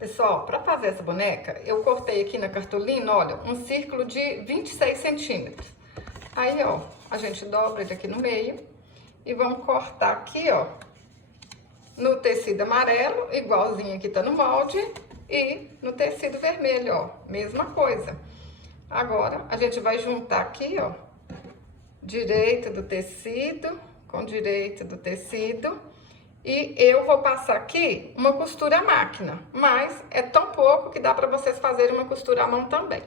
Pessoal, para fazer essa boneca, eu cortei aqui na cartolina, olha, um círculo de 26 centímetros. Aí, ó, a gente dobra ele aqui no meio e vamos cortar aqui, ó, no tecido amarelo, igualzinho que tá no molde, e no tecido vermelho, ó, mesma coisa. Agora, a gente vai juntar aqui, ó, direita do tecido com direita do tecido. E eu vou passar aqui uma costura à máquina, mas é tão pouco que dá para vocês fazerem uma costura à mão também.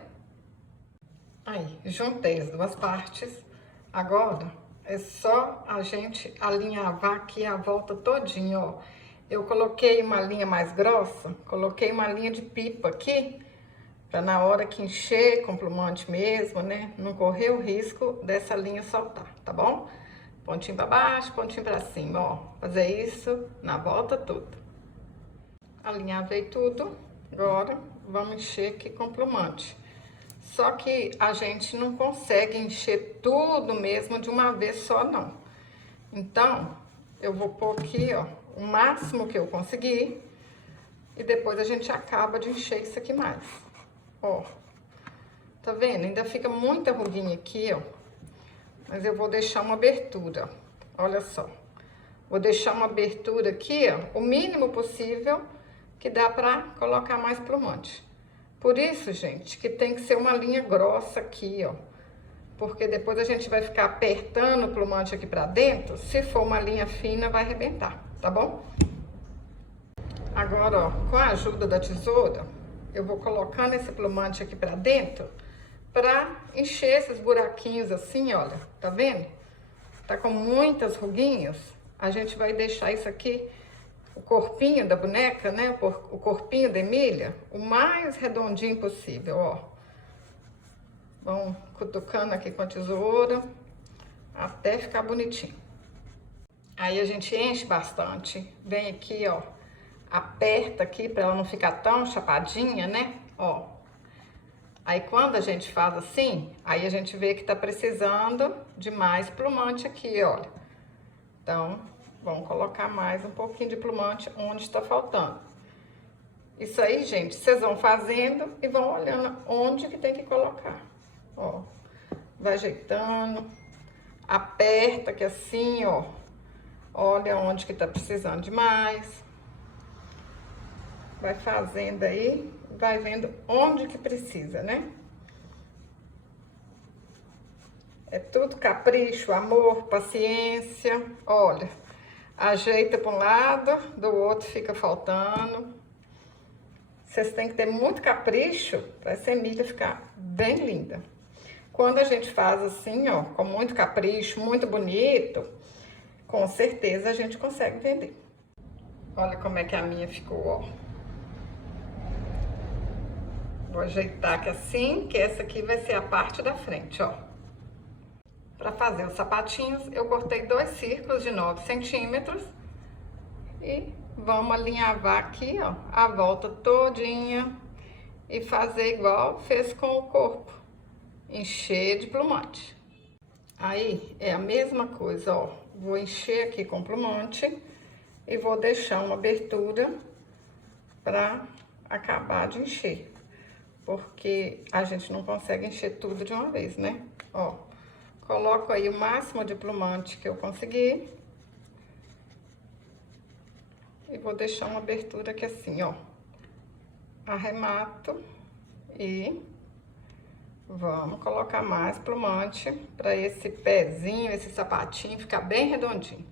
Aí, juntei as duas partes. Agora, é só a gente alinhavar aqui a volta todinha, ó. Eu coloquei uma linha mais grossa, coloquei uma linha de pipa aqui, para na hora que encher com plumante mesmo, né, não correr o risco dessa linha soltar, tá bom? Pontinho para baixo, pontinho para cima, ó. Fazer isso na volta toda. Alinhavei tudo. Agora, vamos encher aqui com plumante. Só que a gente não consegue encher tudo mesmo de uma vez só, não. Então, eu vou pôr aqui, ó, o máximo que eu conseguir. E depois a gente acaba de encher isso aqui mais. Ó. Tá vendo? Ainda fica muita ruguinha aqui, ó. Mas eu vou deixar uma abertura, olha só. Vou deixar uma abertura aqui, ó, o mínimo possível, que dá pra colocar mais plumante. Por isso, gente, que tem que ser uma linha grossa aqui, ó. Porque depois a gente vai ficar apertando o plumante aqui pra dentro. Se for uma linha fina, vai arrebentar, tá bom? Agora, ó, com a ajuda da tesoura, eu vou colocando esse plumante aqui pra dentro, pra encher esses buraquinhos assim, olha, tá vendo? Tá com muitas ruguinhas, a gente vai deixar isso aqui, o corpinho da boneca, né, o corpinho da Emília, o mais redondinho possível, ó. Vamos cutucando aqui com a tesoura, até ficar bonitinho. Aí a gente enche bastante, vem aqui, ó, aperta aqui pra ela não ficar tão chapadinha, né, ó. Aí, quando a gente faz assim, aí a gente vê que tá precisando de mais plumante aqui, olha. Então, vamos colocar mais um pouquinho de plumante onde está faltando. Isso aí, gente, vocês vão fazendo e vão olhando onde que tem que colocar. Ó, vai ajeitando, aperta que assim, ó. Olha onde que tá precisando de mais. Vai fazendo aí, vai vendo onde que precisa, né? É tudo capricho, amor, paciência. Olha, ajeita para um lado, do outro fica faltando. Vocês têm que ter muito capricho para essa Emília ficar bem linda. Quando a gente faz assim, ó, com muito capricho, muito bonito, com certeza a gente consegue vender. Olha como é que a minha ficou, ó. Vou ajeitar aqui assim, que essa aqui vai ser a parte da frente, ó. Para fazer os sapatinhos, eu cortei 2 círculos de 9 centímetros. E vamos alinhavar aqui, ó, a volta todinha. E fazer igual fez com o corpo. Encher de plumante. Aí, é a mesma coisa, ó. Vou encher aqui com plumante. E vou deixar uma abertura para acabar de encher. Porque a gente não consegue encher tudo de uma vez, né? Ó, coloco aí o máximo de plumante que eu conseguir. E vou deixar uma abertura aqui assim, ó. Arremato e vamos colocar mais plumante para esse pezinho, esse sapatinho ficar bem redondinho.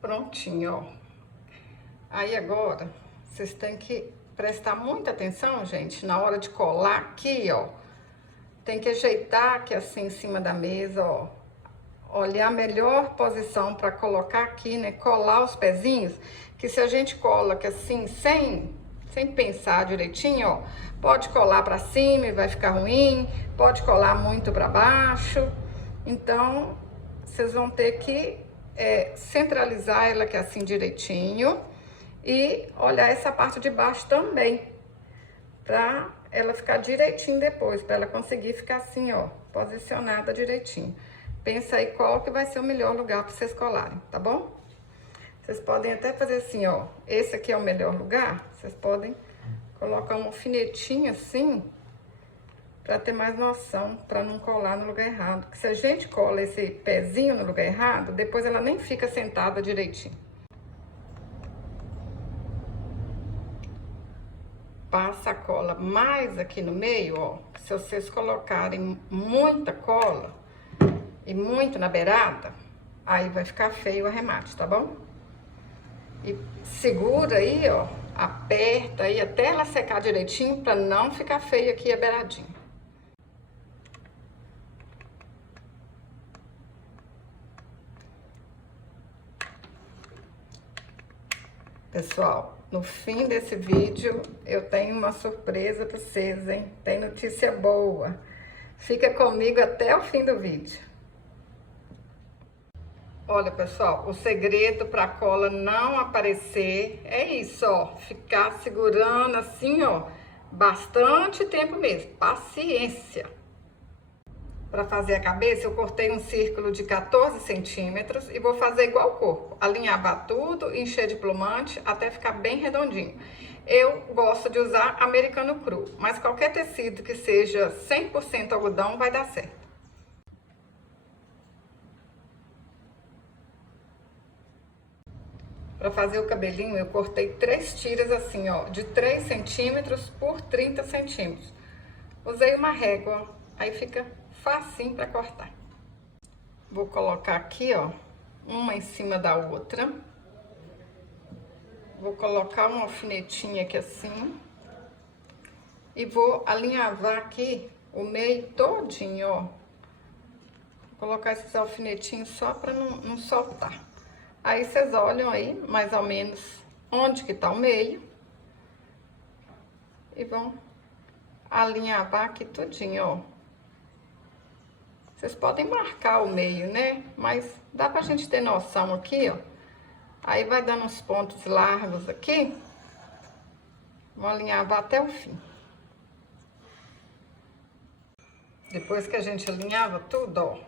Prontinho, ó. Aí agora, vocês têm que prestar muita atenção, gente, na hora de colar aqui, ó. Tem que ajeitar aqui assim em cima da mesa, ó. Olhar a melhor posição para colocar aqui, né? Colar os pezinhos, que se a gente cola aqui assim, sem pensar direitinho, ó, pode colar para cima e vai ficar ruim, pode colar muito para baixo. Então, vocês vão ter que centralizar ela aqui assim direitinho e olhar essa parte de baixo também, pra ela ficar direitinho depois, pra ela conseguir ficar assim, ó, posicionada direitinho. pensa aí qual que vai ser o melhor lugar para vocês colarem, tá bom? Vocês podem até fazer assim, ó, esse aqui é o melhor lugar, vocês podem colocar um alfinetinho assim, para ter mais noção, para não colar no lugar errado. Porque se a gente cola esse pezinho no lugar errado, depois ela nem fica sentada direitinho. Passa a cola mais aqui no meio, ó. Se vocês colocarem muita cola e muito na beirada, aí vai ficar feio o arremate, tá bom? E segura aí, ó, aperta aí até ela secar direitinho para não ficar feio aqui a beiradinha. Pessoal, no fim desse vídeo eu tenho uma surpresa para vocês, hein? Tem notícia boa. Fica comigo até o fim do vídeo. Olha, pessoal, o segredo para a cola não aparecer é isso, ó. Ficar segurando assim, ó, bastante tempo mesmo. Paciência. Para fazer a cabeça, eu cortei um círculo de 14 centímetros e vou fazer igual o corpo. Alinhavar tudo, encher de plumante até ficar bem redondinho. Eu gosto de usar americano cru, mas qualquer tecido que seja 100% algodão vai dar certo. Para fazer o cabelinho, eu cortei 3 tiras assim, ó, de 3 centímetros por 30 centímetros. Usei uma régua, aí fica facinho para cortar. Vou colocar aqui, ó, uma em cima da outra. Vou colocar um alfinetinho aqui assim. E vou alinhavar aqui o meio todinho, ó. Vou colocar esses alfinetinhos só para não soltar. Aí vocês olham aí, mais ou menos, onde que tá o meio. E vão alinhavar aqui tudinho, ó. Vocês podem marcar o meio, né? Mas dá pra gente ter noção aqui, ó. Aí vai dando uns pontos largos aqui. Vou alinhavar até o fim. Depois que a gente alinhava tudo, ó.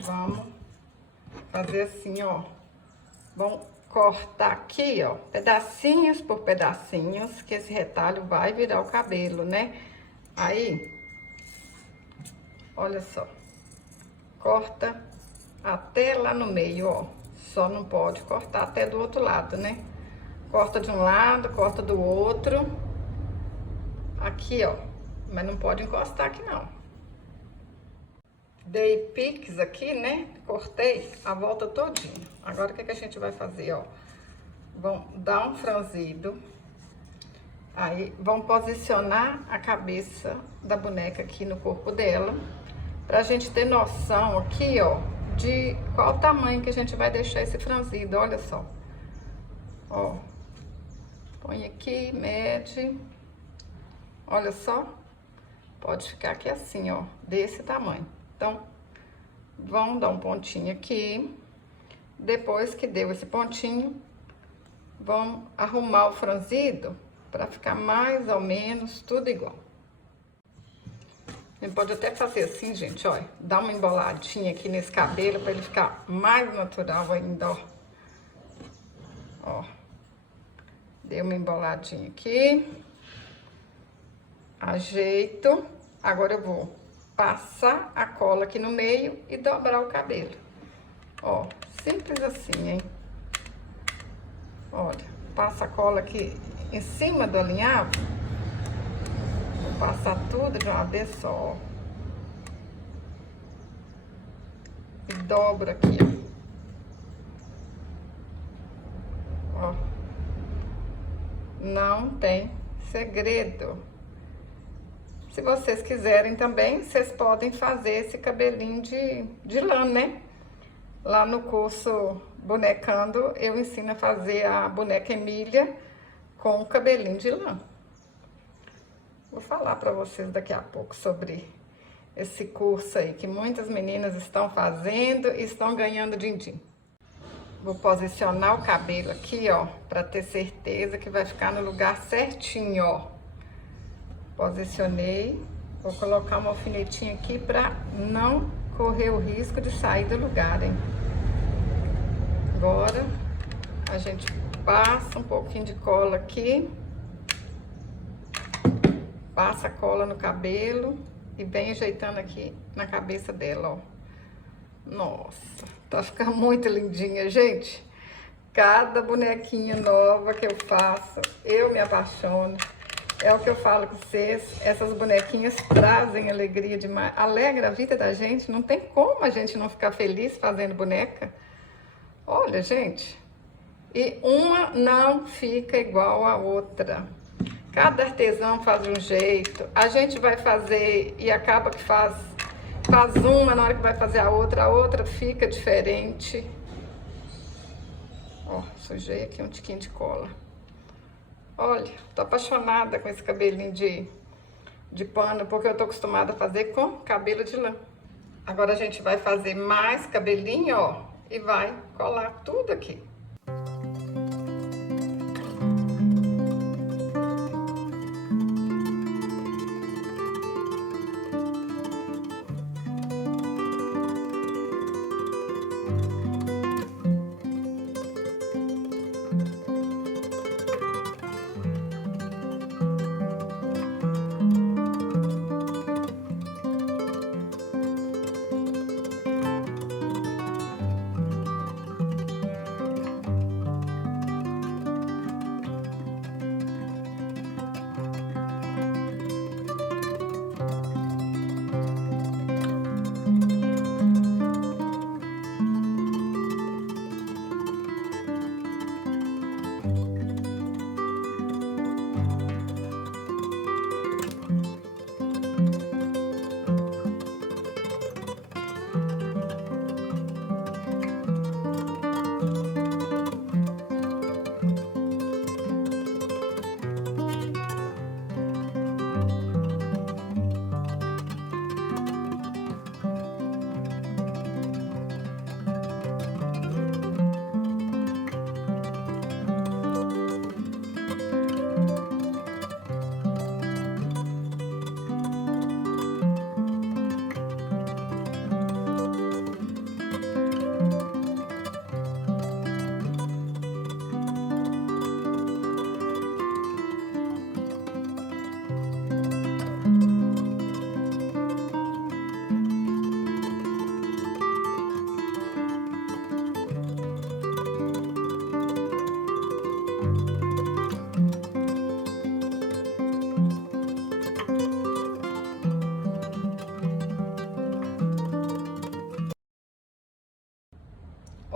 Vamos fazer assim, ó. Vamos cortar aqui, ó. Pedacinhos por pedacinhos, que esse retalho vai virar o cabelo, né? Aí, olha só. Corta até lá no meio, ó. Só não pode cortar até do outro lado, né? Corta de um lado, corta do outro. Aqui, ó. Mas não pode encostar aqui, não. Dei piques aqui, né? Cortei a volta todinha. Agora, o que a gente vai fazer, ó? Vão dar um franzido. Aí, vão posicionar a cabeça da boneca aqui no corpo dela. Pra gente ter noção aqui, ó, de qual tamanho que a gente vai deixar esse franzido, olha só. Ó, põe aqui, mede. Olha só, pode ficar aqui assim, ó, desse tamanho. Então, vão dar um pontinho aqui. Depois que deu esse pontinho, vão arrumar o franzido pra ficar mais ou menos tudo igual. A gente pode até fazer assim, gente, ó, dar uma emboladinha aqui nesse cabelo para ele ficar mais natural ainda, ó. Ó, dei uma emboladinha aqui, ajeito. Agora eu vou passar a cola aqui no meio e dobrar o cabelo. Ó, simples assim, hein? Olha, passa a cola aqui em cima do alinhavo. Passar tudo de uma vez só. E dobro aqui, ó. Ó. Não tem segredo. Se vocês quiserem também, vocês podem fazer esse cabelinho de lã, né? Lá no curso Bonecando, eu ensino a fazer a boneca Emília com o cabelinho de lã. Vou falar para vocês daqui a pouco sobre esse curso aí, que muitas meninas estão fazendo e estão ganhando din-din. Vou posicionar o cabelo aqui, ó, para ter certeza que vai ficar no lugar certinho, ó. Posicionei, vou colocar uma alfinetinha aqui para não correr o risco de sair do lugar, hein? Agora, a gente passa um pouquinho de cola aqui. Passa a cola no cabelo e vem ajeitando aqui na cabeça dela, ó. Nossa, tá ficando muito lindinha, gente. Cada bonequinha nova que eu faço, eu me apaixono. É o que eu falo com vocês, essas bonequinhas trazem alegria demais, alegra a vida da gente, não tem como a gente não ficar feliz fazendo boneca. Olha, gente, e uma não fica igual a outra. Cada artesão faz de um jeito, a gente vai fazer e acaba que faz uma, na hora que vai fazer a outra fica diferente. Ó, sujei aqui um tiquinho de cola. Olha, tô apaixonada com esse cabelinho de pano, porque eu tô acostumada a fazer com cabelo de lã. Agora a gente vai fazer mais cabelinho, ó, e vai colar tudo aqui.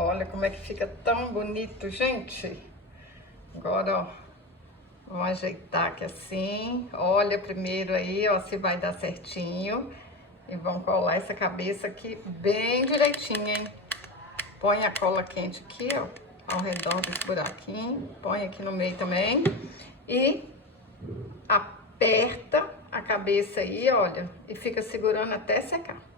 Olha como é que fica tão bonito, gente. Agora, ó, vamos ajeitar aqui assim. Olha primeiro aí, ó, se vai dar certinho. E vamos colar essa cabeça aqui bem direitinho, hein? Põe a cola quente aqui, ó, ao redor desse buraquinho. Põe aqui no meio também. E aperta a cabeça aí, olha, e fica segurando até secar.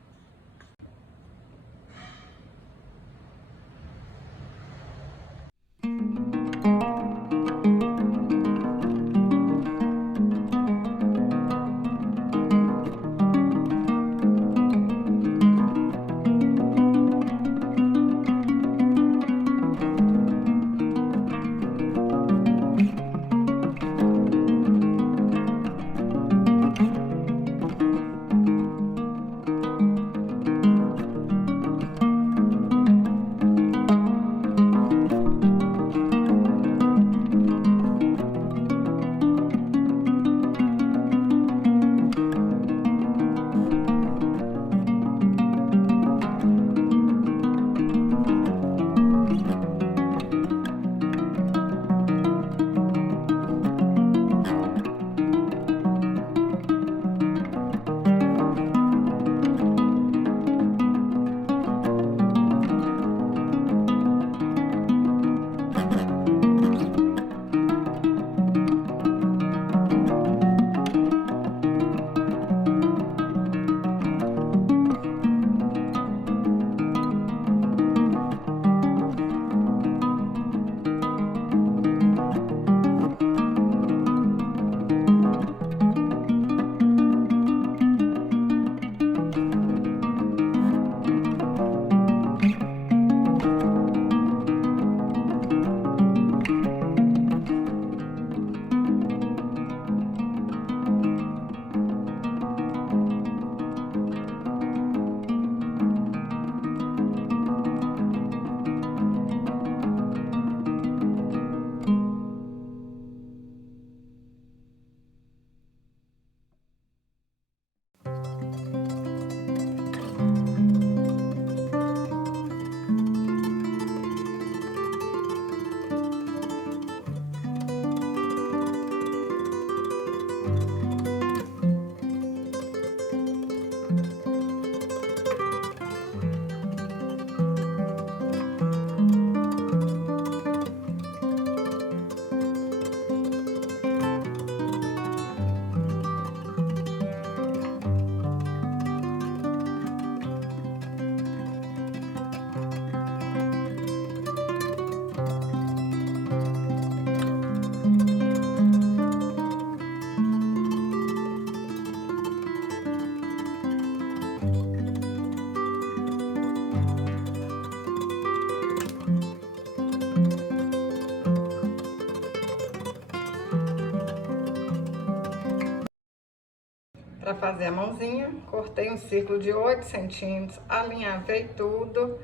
Para fazer a mãozinha, cortei um círculo de 8 centímetros, alinhavei tudo,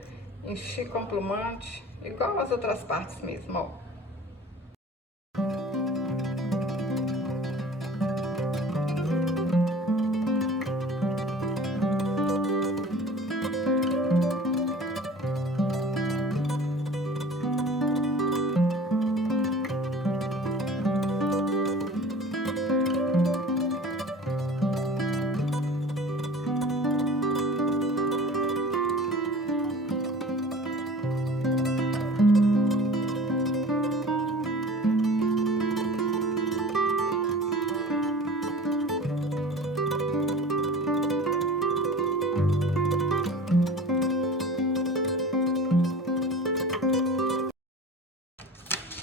enchi com plumante, igual as outras partes mesmo, ó.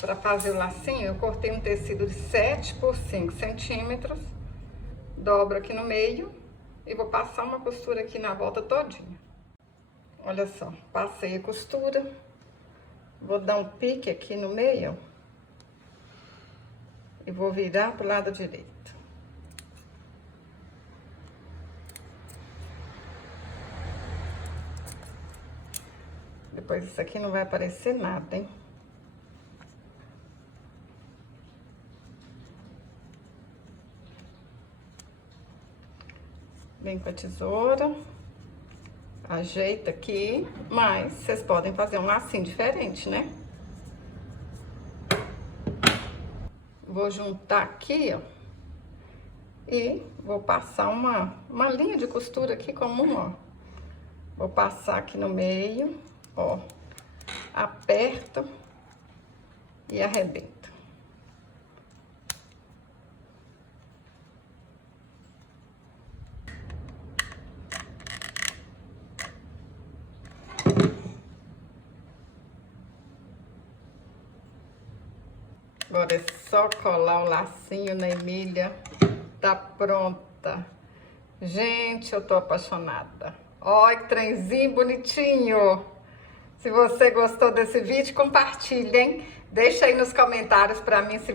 Para fazer o lacinho, eu cortei um tecido de 7 por 5 centímetros, dobro aqui no meio e vou passar uma costura aqui na volta todinha. Olha só, passei a costura, vou dar um pique aqui no meio e vou virar pro lado direito. Depois isso aqui não vai aparecer nada, hein? Vem com a tesoura, ajeita aqui, mas vocês podem fazer um lacinho diferente, né? Vou juntar aqui, ó, e vou passar uma linha de costura aqui comum, ó. Vou passar aqui no meio, ó, aperto e arrebento. Agora é só colar o lacinho na Emília, tá pronta. Gente, eu tô apaixonada. Olha que trenzinho bonitinho. Se você gostou desse vídeo, compartilha, hein? Deixa aí nos comentários pra mim se